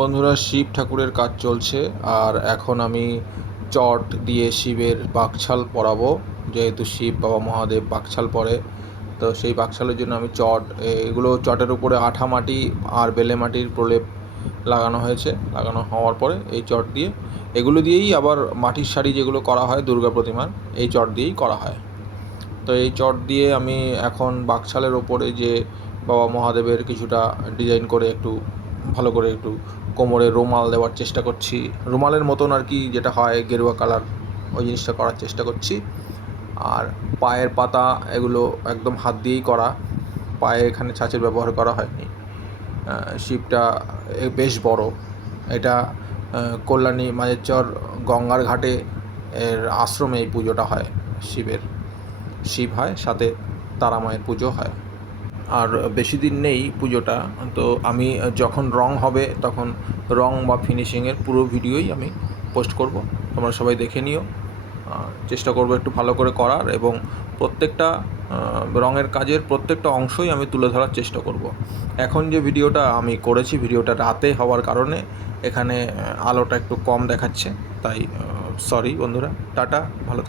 বন্ধুরা, শিব ঠাকুরের কাজ চলছে। আর এখন আমি চট দিয়ে শিবের বাকছাল পরাবো। যেহেতু শিব বাবা মহাদেব বাকছাল পরে, তো সেই বাকছালের জন্য আমি এগুলো চটের উপরে আঠা মাটি আর বেলে মাটির প্রলেপ লাগানো হয়েছে। লাগানো হওয়ার পরে এই চট দিয়ে, এগুলো দিয়েই আবার মাটির শাড়ি যেগুলো করা হয় দুর্গা প্রতিমার, এই চট দিয়েই করা হয়। তো এই চট দিয়ে আমি এখন বাকছালের ওপরে যে বাবা মহাদেবের কিছুটা ডিজাইন করে একটু ভালো করে একটু কোমরে রুমাল দেওয়ার চেষ্টা করছি। রুমালের মতন আর কি, যেটা হয় গেরুয়া কালার, ওই জিনিসটা করার চেষ্টা করছি। আর পায়ের পাতা এগুলো একদম হাত দিয়েই করা, পায়ে এখানে ছাঁচের ব্যবহার করা হয়নি। শিবটা বেশ বড়। এটা কল্যাণী মাঝেরচর গঙ্গার ঘাটে এর আশ্রমে এই পুজোটা হয়। শিব হয়, সাথে তারা মায়ের পুজো হয়। আর বেশি দিন নেই পুজোটা, তো আমি যখন রং হবে তখন রং বা ফিনিশিংয়ের পুরো ভিডিওই আমি পোস্ট করব। তোমরা সবাই দেখে নিও। চেষ্টা করব একটু ভালো করে করার, এবং প্রত্যেকটা রঙের কাজের প্রত্যেকটা অংশই আমি তুলে ধরার চেষ্টা করব। এখন যে ভিডিওটা আমি করেছি, ভিডিওটা রাতে হওয়ার কারণে এখানে আলোটা একটু কম দেখাচ্ছে, তাই সরি বন্ধুরা। টাটা, ভালো থাকবেন।